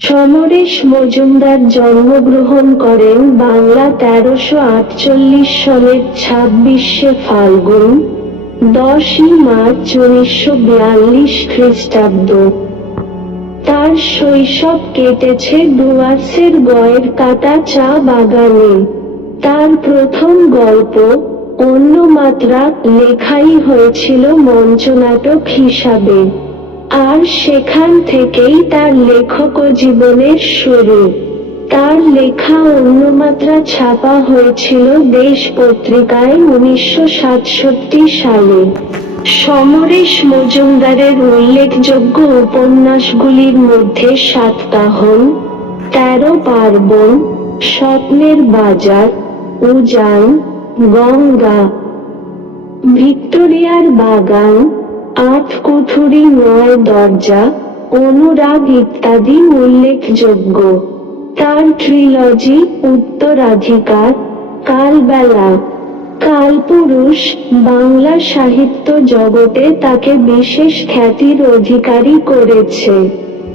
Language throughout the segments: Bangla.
সমরেশ মজুমদার জন্মগ্রহণ করেন বাংলা তেরোশো আটচল্লিশ সনের ছাব্বিশে ফাল্গুন, দশই মার্চ উনিশশো বিয়াল্লিশ খ্রিস্টাব্দ। তার শৈশব কেটেছে ডুয়ার্সের গয়ের কাটা চা বাগানে। তার প্রথম গল্প অন্য মাত্রা লেখাই হয়েছিল মঞ্চনাটক হিসাবে। আর সেখান থেকেই তার লেখক জীবনের শুরু। তার লেখা অন্যমাত্রা ছাপা হয়েছিল দেশ পত্রিকায় উনিশশো সাতষট্টি সালে। সমরেশ মজুমদারের উল্লেখযোগ্য উপন্যাসগুলির মধ্যে সাতকাহন তেরো পার্বণ, স্বপ্নের বাজার, উজান, গঙ্গা, ভিক্টোরিয়ার বাগান আট কুঠুরি নয় দরজা, অনুরাগ ইত্যাদি উল্লেখযোগ্য। তার ট্রিলজি উত্তরাধিকার, কালবেলা। কালপুরুষ বাংলা সাহিত্য জগতে তাকে বিশেষ খ্যাতির অধিকারী করেছে।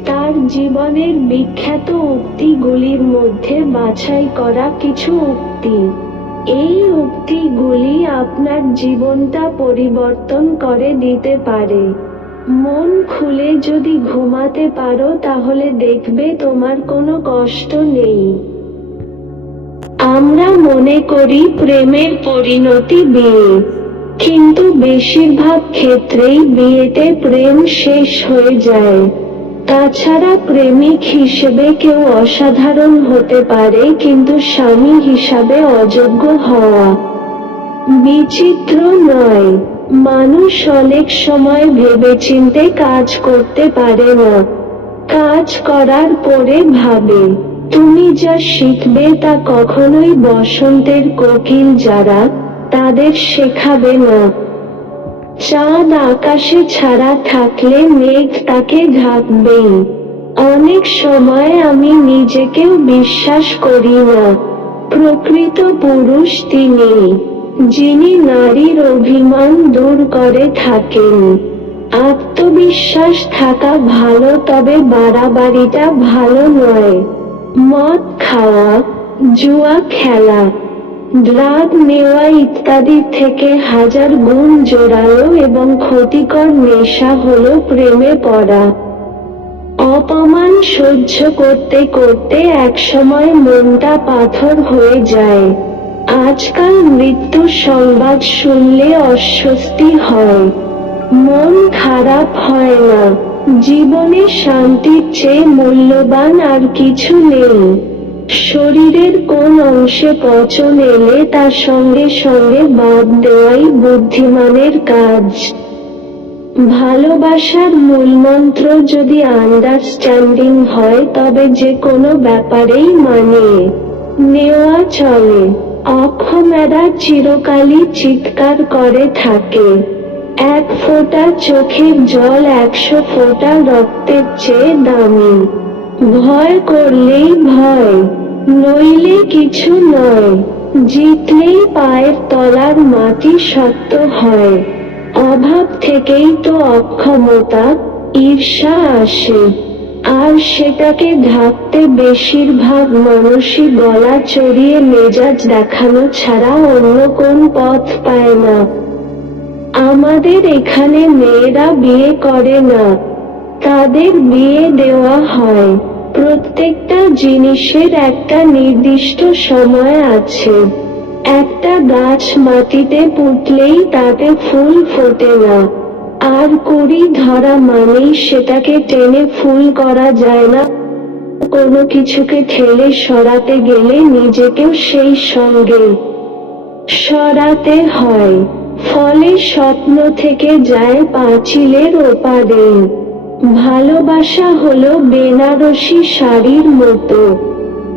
তার জীবনের বিখ্যাত উক্তিগুলির মধ্যে বাছাই করা কিছু উক্তি। এই উক্তিগুলি আপনার জীবনটা পরিবর্তন করে দিতে পারে। মন খুলে যদি ঘুমাতে পারো, তাহলে দেখবে তোমার কোনো কষ্ট নেই। আমরা মনে করি প্রেমের পরিণতি বিয়ে, কিন্তু বেশিরভাগ ক্ষেত্রেই বিয়েতে প্রেম শেষ হয়ে যায়। তাছাড়া প্রেমিক হিসেবে কেউ অসাধারণ হতে পারে, কিন্তু স্বামী হিসাবে অযোগ্য হওয়া বিচিত্র নয়। মানুষ অনেক সময় ভেবেচিন্তে কাজ করতে পারে না। কাজ করার পরে ভাবে, তুমি যা শিখবে তা কখনোই বসন্তের কোকিল যারা তাদের শেখাবে না। চাঁদ আকাশে ছাড়া থাকলে মেঘ তাকে ঢাকবেই। অনেক সময় আমি নিজেকেও বিশ্বাস করি না। প্রকৃত পুরুষ তিনি, যিনি নারীর অভিমান দূর করে থাকেন। আত্মবিশ্বাস থাকা ভালো, তবে বাড়াবাড়িটা ভালো নয়। মদ খাওয়া, জুয়া খেলা ড্রাগ নেওয়া ইত্যাদি থেকে হাজার গুণ জোরালো এবং ক্ষতিকর নেশা হল প্রেমে পড়া। অপমান সহ্য করতে করতে একসময় মনটা পাথর হয়ে যায়। আজকাল মৃত্যু সংবাদ শুনলে অস্বস্তি হয়। মন খারাপ হয় না। জীবনে শান্তির চেয়ে মূল্যবান আর কিছু নেই। শরীরের কোন অংশে পচন এলে তার সঙ্গে সঙ্গে বাদ দেওয়াই বুদ্ধিমানের কাজ। ভালোবাসার মূলমন্ত্র যদি আন্ডারস্ট্যান্ডিং হয়, তবে যে কোনো ব্যাপারেই মানিয়ে নেওয়া চলে। অক্ষমেরা চিরকালই চিৎকার করে থাকে। এক ফোঁটা চোখের জল একশো ফোঁটা রক্তের চেয়ে দামি। ভয় করলেই ভয়, নইলে কিছু নয়। জিতলেই পায়ের তলার মাটি শক্ত হয়। অভাব থেকেই তো অক্ষমতা, ঈর্ষা আসে। আর সেটাকে ঢাকতে বেশিরভাগ মানুষই গলা চড়িয়ে মেজাজ দেখানো ছাড়া অন্য কোন পথ পায় না। আমাদের এখানে মেয়েরা বিয়ে করে না, তাদের বিয়ে দেওয়া হয়। প্রত্যেকটা জিনিসের একটা নির্দিষ্ট সময় আছে। একটা গাছ মাটিতে পুঁতলেই তাতে ফুল ফোটে না। আর কুড়ি ধরা মানেই সেটাকে টেনে ফুল করা যায় না। কোনো কিছুকে ঠেলে সরাতে গেলে নিজেকেও সেই সঙ্গে সরাতে হয়। ফলে স্বপ্ন থেকে যায় পাঁচিলের ওপারে। ভালোবাসা হলো বেনারসি শাড়ির মতো।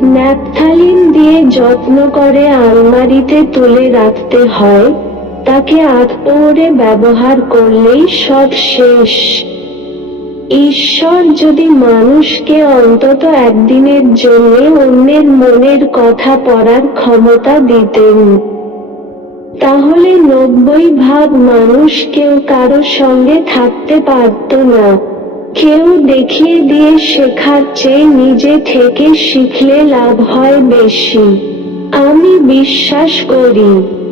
ন্যাপথালিন দিয়ে যত্ন করে আলমারিতে তুলে রাখতে হয়, তাকে আধপৌরে ব্যবহার করলেই সব শেষ। ঈশ্বর যদি মানুষকে অন্তত একদিনের জন্য অন্যের মনের কথা পড়ার ক্ষমতা দিতেন, তাহলে নব্বই ভাগ মানুষ কেউ কারও সঙ্গে থাকতে পারত না। কেউ দেখিয়ে দিয়ে শেখার চেয়ে নিজে থেকে শিখলে লাভ হয় বেশি। আমি বিশ্বাস করি,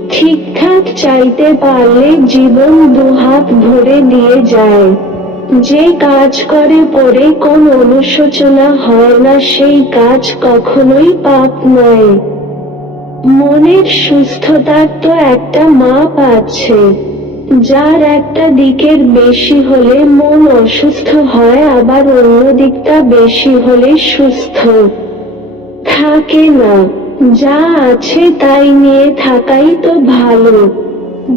ঠিকঠাক চাইতে পারলে জীবন দুহাত ভরে দিয়ে যায়। যে কাজ করে পরে কোন অনুশোচনা হয় না, সেই কাজ কখনোই পাপ নয়। মনের সুস্থতার তো একটা মাপ আছে। যার একটা দিকের বেশি হলে মন অসুস্থ হয়, আবার অন্য দিকটা বেশি হলে সুস্থ। থাকে না, যা আছে তাই নিয়ে থাকাই তো ভালো।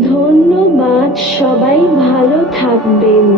ধন্যবাদ, সবাই ভালো থাকবেন।